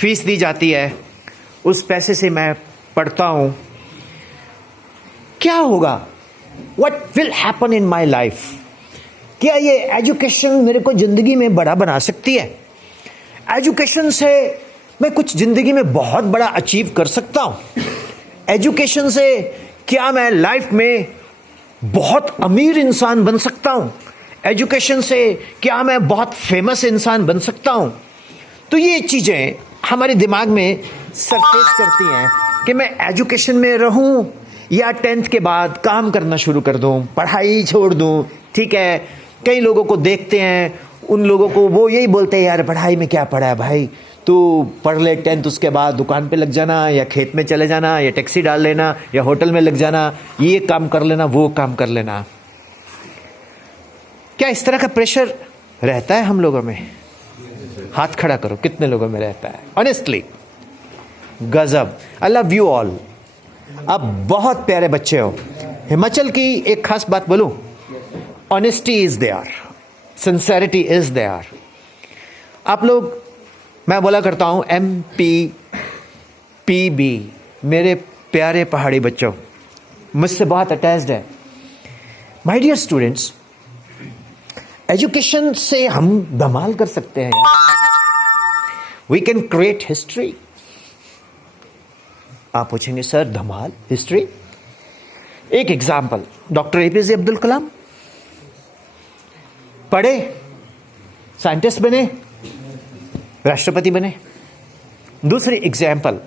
Fees दी जाती है, उस पैसे से मैं पढ़ता हूँ, क्या होगा? What will happen in my life? क्या ये एजुकेशन मेरे को जिंदगी में बड़ा बना सकती है? एजुकेशन से मैं कुछ जिंदगी में बहुत बड़ा अचीव कर सकता हूँ? एजुकेशन से क्या मैं लाइफ में बहुत अमीर इंसान बन सकता हूँ? एजुकेशन से क्या मैं बहुत फेमस इंसान बन सकता हूँ? तो ये चीज़ें हमारे दिमाग में सरफेस करती हैं कि मैं एजुकेशन में रहूं या 10th के बाद काम करना शुरू कर दूं, पढ़ाई छोड़ दूं। ठीक है, कई लोगों को देखते हैं, उन लोगों को वो यही बोलते हैं, यार पढ़ाई में क्या पढ़ा है भाई, तू पढ़ ले 10th, उसके बाद दुकान पे लग जाना या खेत में चले जाना या टैक्सी डाल लेना या होटल में लग जाना, ये काम कर लेना वो काम कर लेना। क्या इस तरह का प्रेशर रहता है हम लोगों में? हाथ खड़ा करो, कितने लोगों में रहता है? ऑनेस्टली गजब। I love you all. आप बहुत प्यारे बच्चे हो। हिमाचल की एक खास बात बोलूं, honesty is there, sincerity is there. आप लोग, मैं बोला करता हूं MPPB, मेरे प्यारे पहाड़ी बच्चों, मुझसे बहुत अटैच्ड है। माय डियर स्टूडेंट्स, एजुकेशन से हम धमाल कर सकते हैं यार। We can create history. आप पूछेंगे सर धमाल, हिस्ट्री? एक example, doctor APJ Abdul Kalam पढ़े, साइंटिस्ट बने, राष्ट्रपति बने। दूसरी एग्जाम्पल,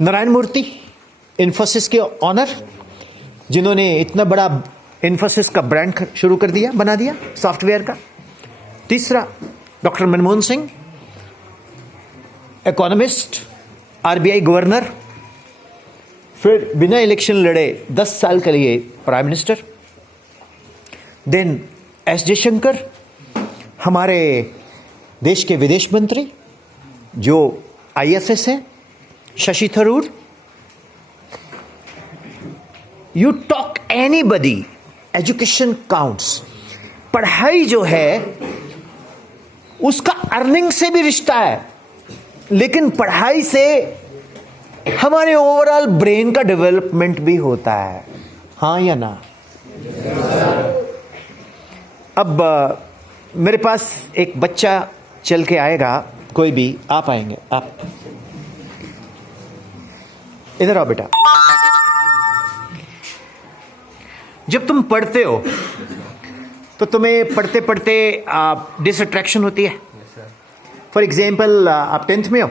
नारायण मूर्ति, इन्फोसिस के ऑनर, जिन्होंने इतना बड़ा इन्फोसिस का ब्रांड शुरू कर दिया, बना दिया सॉफ्टवेयर का। तीसरा, doctor Manmohan Singh, economist, RBI governor, फिर बिना इलेक्शन लड़े 10 साल के लिए prime minister. Then S Jaishankar, हमारे देश के विदेश मंत्री जो IFS है। Shashi Tharoor. You talk anybody, education counts. पढ़ाई जो है उसका अर्निंग से भी रिश्ता है, लेकिन पढ़ाई से हमारे ओवरऑल ब्रेन का डेवलपमेंट भी होता है, हाँ या ना? अब मेरे पास एक बच्चा चल के आएगा, कोई भी, आप आएंगे, आप इधर आओ बेटा। जब तुम पढ़ते हो तो तुम्हें पढ़ते पढ़ते डिसअट्रैक्शन होती है। फॉर एग्जाम्पल, आप 10th में हो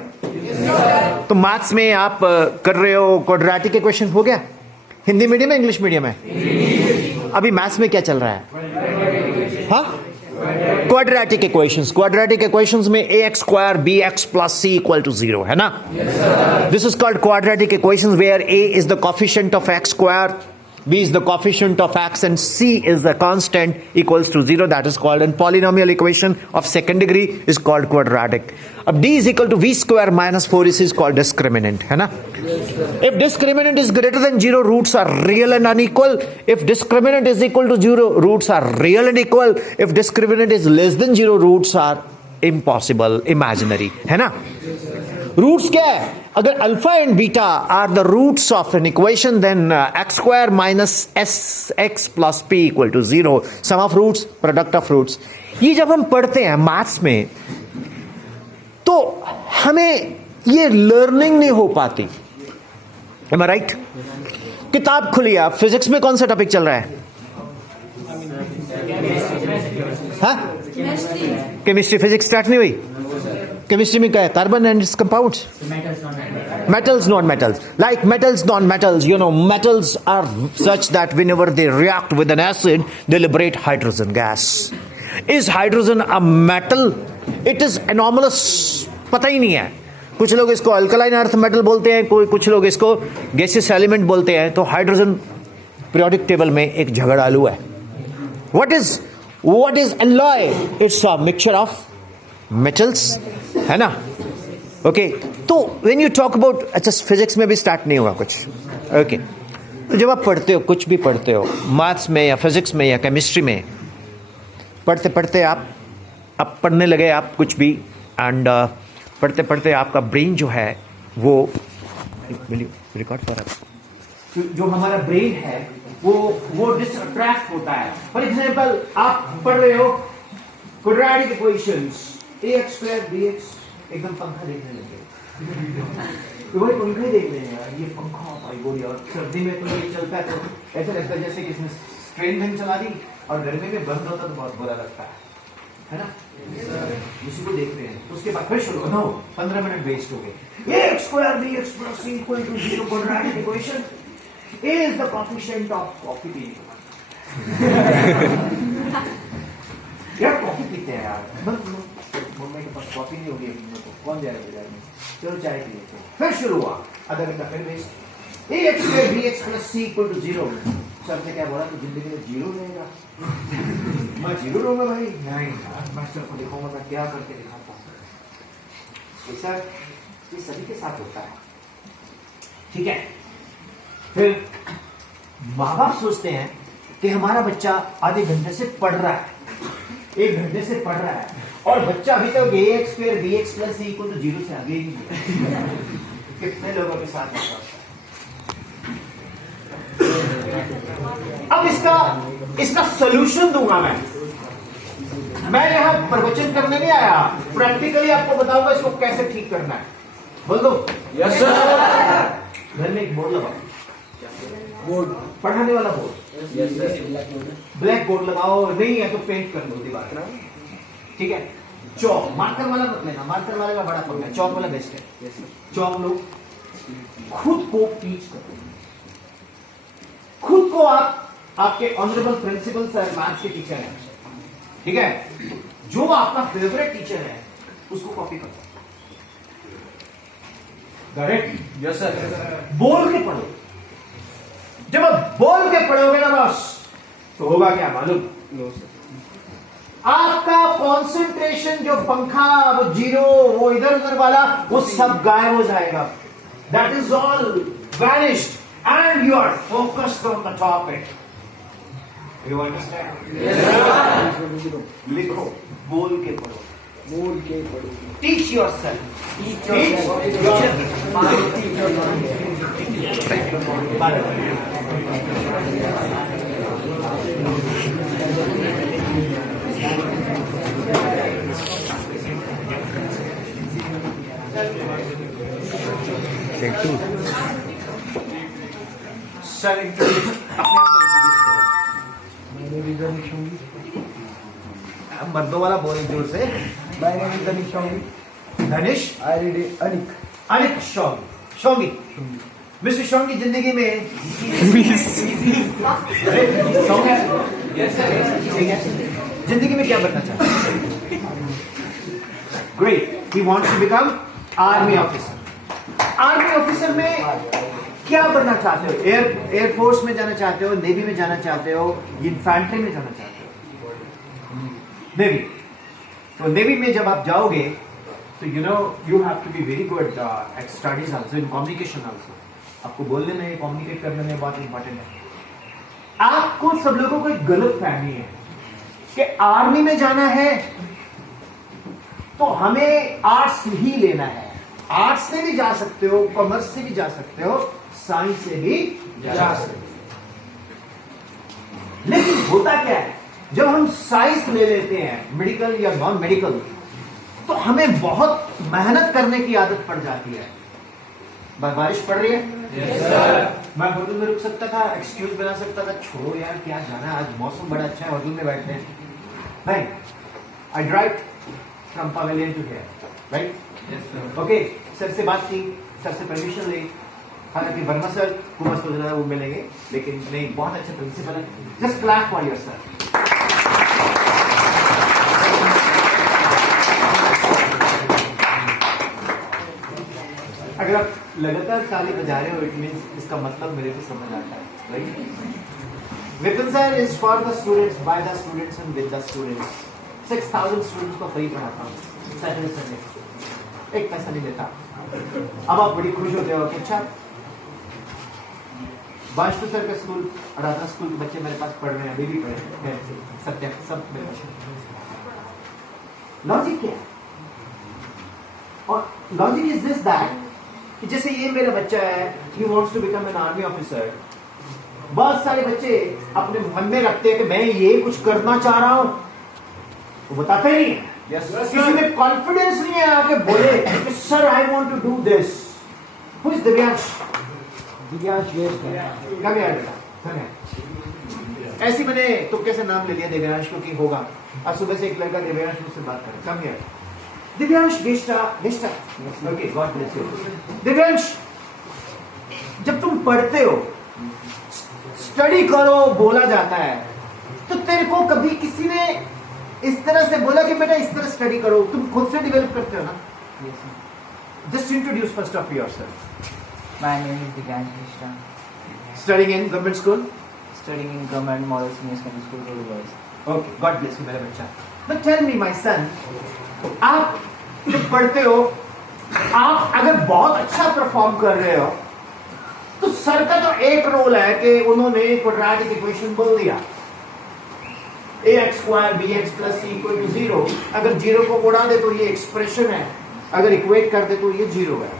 तो मैथ्स में आप कर रहे हो क्वाड्रेटिक इक्वेशन, हो गया। हिंदी मीडियम है, इंग्लिश मीडियम है? अभी मैथ्स में क्या चल रहा है? हाँ, क्वाड्रेटिक इक्वेशंस। क्वाड्रेटिक इक्वेशंस में ax square bx plus c equal to 0 है ना? This is called quadratic equations where a is the coefficient of x square, b is the coefficient of x and c is the constant equals to 0. That is called, and polynomial equation of second degree is called quadratic. अब d is equal to v square minus 4ac is called discriminant, है ना? If discriminant is greater than 0, roots are real and unequal. If discriminant is equal to 0, roots are real and equal. If discriminant is less than 0, roots are impossible, imaginary, है ना? Roots क्या है? अगर alpha and beta are the roots of an equation, then X square minus S X plus P equal to 0, sum of roots, product of roots. ये जब हम पढ़ते हैं मैथ्स में तो हमें ये लर्निंग नहीं हो पाती। एम आई राइट? किताब खुली, आप फिजिक्स में कौन सा टॉपिक चल रहा है? हाँ, केमिस्ट्री। फिजिक्स स्टार्ट नहीं हुई? केमिस्ट्री में क्या है? Carbon and it's compounds, metals, non-metals. Like metals, non-metals, you know, metals are such that whenever they react with an acid, they liberate hydrogen gas. Is hydrogen a metal? It is anomalous. पता ही नहीं है। कुछ लोग इसको alkaline earth metal बोलते हैं, कुछ लोग इसको गैसियस एलिमेंट बोलते हैं। तो हाइड्रोजन पीरियोडिक टेबल में एक झगड़ालू है। What is alloy? It's a mixture of metals, है ना? ओके, तो व्हेन यू टॉक अबाउट, अच्छा फिजिक्स में भी स्टार्ट नहीं हुआ कुछ? ओके, तो जब आप पढ़ते हो, कुछ भी पढ़ते हो, मैथ्स में या फिजिक्स में या केमिस्ट्री में, पढ़ते पढ़ते आप पढ़ने लगे आप कुछ भी, एंड पढ़ते पढ़ते आपका ब्रेन जो है वो रिकॉर्ड कर रहा है, जो हमारा ब्रेन है वो डिस्ट्रैक्ट होता है। फॉर एग्जाम्पल आप पढ़ रहे हो quadratic equations ax square bx, एकदम पंखा देखने लगे, तो वही पंखा ही देख रहे हैं यार, ये पंखा भाई बोली, और सर्दी में तो ये चलता है तो ऐसा लगता है जैसे कि इसने स्ट्रेन फैन चला दी, और गर्मी में बंद होता तो बहुत बुरा लगता है ना। उसी को देख रहे हैं, तो उसके बाद फिर शुरू नो 15 मिनट वेस्ट हो गए। ax square bx plus c equal to 0 quadratic equation is the coefficient of coffee पीने यार कॉफी पीते हैं यार, मम्मी के पास कॉफी नहीं होगी तो कौन जाएगा बाजार में, चलो चाय पी लेते हैं। फिर शुरू हुआ आधा घंटा फिर waste. ax square bx plus c equal to 0, sir ने क्या बोला, तो जिंदगी में जीरो रहेगा। मैं जीरो रहूंगा भाई, नहीं मास्टर को दिखाऊंगा मैं क्या करके दिखाता हूँ। सर ये सभी के साथ होता है, ठीक है। फिर माँ बाप सोचते हैं कि हमारा बच्चा आधे घंटे से पढ़ रहा है, 1 घंटे से पढ़ रहा है, और बच्चा अभी तक ax square bx plus c equal to 0 से आगे ही नहीं है। कितने लोगों के साथ होता है। अब इसका सलूशन दूंगा मैं यहां प्रवचन करने नहीं आया, प्रैक्टिकली आपको बताऊंगा इसको कैसे ठीक करना है। बोल दो यस सर। घर में एक बोर्ड लगाओ, बोर्ड पढ़ाने वाला board, yes sir. Black board लगाओ, नहीं है तो पेंट कर लो दीवार, ठीक है। चौक मार्कर वाला मत लेना, मार्कर वाले का बड़ा पंगा है, चौक वाला बेस्ट है। चौक लो, खुद को टीच करो, खुद को आपके ऑनरेबल प्रिंसिपल सर मैथ्स के टीचर हैं, ठीक है, जो आपका फेवरेट टीचर है उसको कॉपी करो। करेक्ट? Yes sir. बोल के पढ़ो, जब आप बोल के पढ़ोगे ना बॉस, तो होगा क्या मालूम? No sir. आपका कंसंट्रेशन जो पंखा, वो जीरो, वो इधर उधर वाला, वो सब गायब हो जाएगा। That is all vanished and you are focused on the topic. You understand? Yes. लिखो, बोल के पढ़ो, बोल के पढ़ो। Teach yourself. Teach sir introduce, अपने आप को इंट्रोड्यूस करो। मर्दों वाला बोल जोर से। My name is Danish Shongi. Danish I read Anik. Anik Shongi. Mister Shongi जिंदगी में जिंदगी में क्या बनना चाहते हैं? Great, he wants to become army officer. Army officer में क्या बनना चाहते हो? एयरफोर्स में जाना चाहते हो, नेवी में जाना चाहते हो, इन्फैंट्री में जाना चाहते हो? नेवी। तो नेवी में जब आप जाओगे तो you have to be very good at studies also, in communication also. आपको बोलने में, कम्युनिकेट करने में बहुत इंपॉर्टेंट है। आपको सब लोगों को एक गलत फहमी है कि आर्मी में जाना है तो हमें आर्ट्स ही लेना है। आर्ट्स से भी जा सकते हो, कॉमर्स से भी जा सकते हो, साइंस से भी जा सकते हो। लेकिन होता क्या है, जब हम साइंस ले लेते हैं, मेडिकल या नॉन मेडिकल, तो हमें बहुत मेहनत करने की आदत पड़ जाती है। बारिश पड़ रही है, yes, सर। मैं होटल में रुक सकता था, एक्सक्यूज बना सकता था, छोड़ो यार क्या जाना, आज मौसम बड़ा अच्छा है, होटल में बैठते हैं। नहीं, I drive from pavilion to here, right? Okay, sir से बात की, सर से परमिशन ली। हालांकि वर्मा सर को मस्त सोच रहा है वो मिलेंगे, लेकिन नहीं, बहुत अच्छे प्रिंसिपल है। Just clap for your sir. अगर आप लगातार ताली बजा रहे हो, इट मीन्स इसका मतलब मेरे को समझ आता है, right? Vipin sir is for the students, by the students and with the students. 6000 students को फ्री पढ़ाता हूँ सैटरडे संडे, एक पैसा नहीं देता। अब आप बड़ी खुश होते हो कि अच्छा, वास्तु सर का स्कूल, आराधना स्कूल के बच्चे मेरे पास पढ़ रहे हैं, अभी भी पढ़े हैं, सत्य सब मेरे पास। लॉजिक क्या है? और लॉजिक इज दिस दैट कि जैसे ये मेरा बच्चा है, he wants to become an army officer. बहुत सारे बच्चे अपने मन में रखते हैं कि मैं ये कुछ करना चाह रहा हूं, वो बताते नहीं है। किसी में कॉन्फिडेंस नहीं है आके बोले कि sir I want to do this. Who is Divyansh? Divyansh best come यार बेटा, ऐसी मैंने तुक्के से नाम ले लिया दिव्यांश क्योंकि होगा। आज सुबह से एक लड़का दिव्यांश मुझसे बात करे, कम यार दिव्यांश बेस्टा बेस्टा। Okay, god bless you. Divyansh, जब तुम पढ़ते हो, स्टडी करो बोला जाता है, तो तेरे को कभी किसी ने इस तरह से बोला कि बेटा इस तरह स्टडी करो? तुम खुद से डेवलप करते हो ना? Just introduce first of yourself. My name is Divyansh Mishra, studying in government school. studying in Government Model Senior Secondary School, Road Boys. Okay, god bless you मेरा बच्चा। But tell me my son, आप जब पढ़ते हो, आप अगर बहुत अच्छा परफॉर्म कर रहे हो, तो सर का तो एक रोल है कि उन्होंने क्वाड्रेटिक इक्वेशन बोल दिया, ax square bx plus c equal to 0। अगर 0 को उड़ा दे तो ये एक्सप्रेशन है, अगर इक्वेट कर दे तो ये 0 है।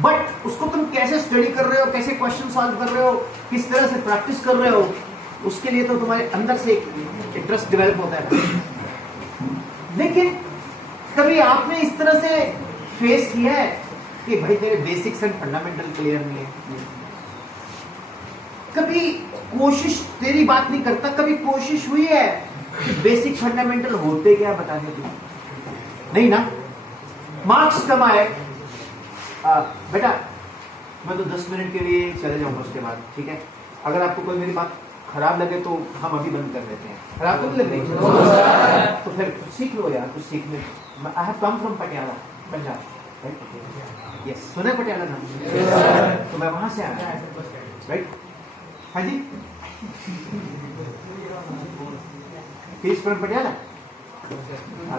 बट उसको तुम कैसे स्टडी कर रहे हो, कैसे क्वेश्चन सॉल्व कर रहे हो, किस तरह से प्रैक्टिस कर रहे हो, उसके लिए तो तुम्हारे अंदर से एक इंटरेस्ट डेवलप होता है। लेकिन कभी आपने इस तरह से फेस किया है कि भाई तेरे बेसिक्स एंड फंडामेंटल क्लियर नहीं है? कभी कोशिश, तेरी बात नहीं करता, कभी कोशिश हुई है कि बेसिक फंडामेंटल होते क्या बताने की? नहीं ना? मार्क्स कम आए, बेटा मैं तो 10 मिनट के लिए चले जाऊंगा उसके बाद, ठीक है? अगर आपको कोई मेरी बात खराब लगे तो हम अभी बंद कर देते हैं। खराब तो नहीं लग रही? तो फिर सीख लो यार, कुछ सीखने। I have come from Patiala, Punjab, right? Yes, सुना पटियाला ना? तो मैं वहां से आया, राइट? हाँ जी, फीस फ्रॉम पटियाला।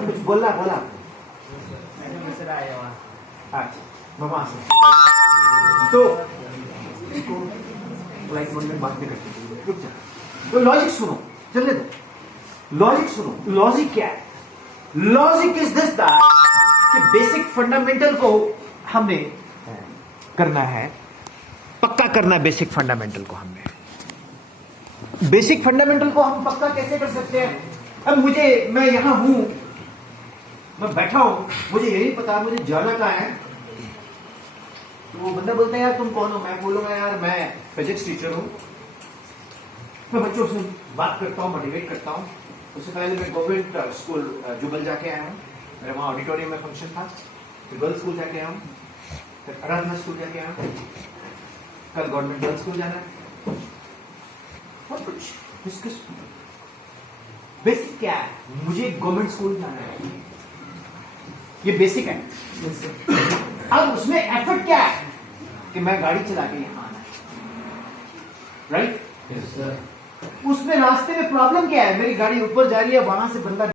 कुछ बोला अच्छा, मैं वहां से। तो लाइक मोड में बात नहीं करते, रुक जा। तो लॉजिक सुनो, चलने दो। लॉजिक सुनो, लॉजिक क्या है? लॉजिक इज दिस दैट कि बेसिक फंडामेंटल को हमने करना है, पक्का करना है। बेसिक फंडामेंटल को हमने, बेसिक फंडामेंटल को हम पक्का कैसे कर सकते हैं? अब मैं यहां हूं, मैं बैठा हूं, मुझे यही पता मुझे जाना कहां है। तो वो बंदा बोलता है यार तुम कौन हो? मैं बोलूंगा यार मैं फिजिक्स टीचर हूं। मैं बच्चों से बात करता हूँ, मोटिवेट करता हूँ। उससे पहले मैं गवर्नमेंट स्कूल जुबल जाके आया हूँ, मेरे वहाँ ऑडिटोरियम में फंक्शन था। फिर गर्ल्स स्कूल जाके आया हूँ, फिर आराधना स्कूल जाके आया हूँ, कल गवर्नमेंट गर्ल्स स्कूल जाना है। और कुछ डिस्कस, बेसिक क्या है? मुझे गवर्नमेंट स्कूल जाना है, ये बेसिक है। अब उसमें एफर्ट क्या है कि मैं गाड़ी चला के यहां आना है, राइट? उसमें रास्ते में प्रॉब्लम क्या है? मेरी गाड़ी ऊपर जा रही है, वहां से बंदा